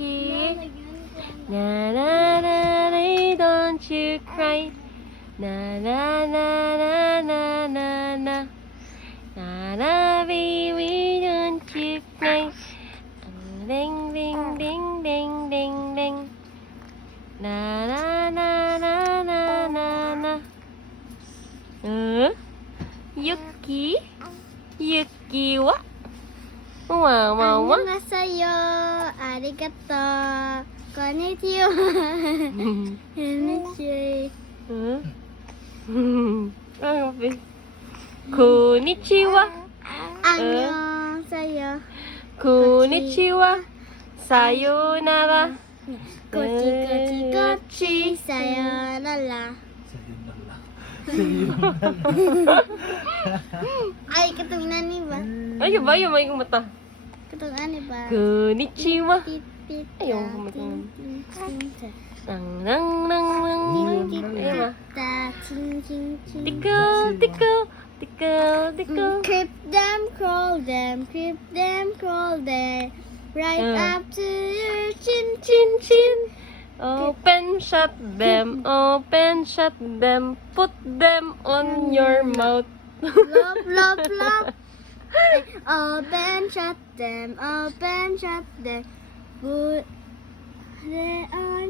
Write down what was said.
Yuki. Na na na na, don't you cry. Na na na na na na na. Na na baby, don't you cry. Ding ding ding ding ding ding. Na na na na na na na. Yuki? Yuki wa? Wow, wow, wow. 안녕하세요. 아리가또. konnichiwa. Konnichiwa. 안녕하세요. Konnichiwa. Sayonara. 꼬치꼬치꼬치 사요나라. Ay, katong ni ba? Ay, ba yung may mata? Katong ani ba? Konnichiwa. Ayaw, Nang nang nang nang. Ayaw ba? Tickle, tickle, tickle, tickle. Creep them, crawl them, creep them, crawl them, right up to your chin, Chin chin. Open, shut them, put them on your mouth. lop, lop, lop. Open, shut them, put them on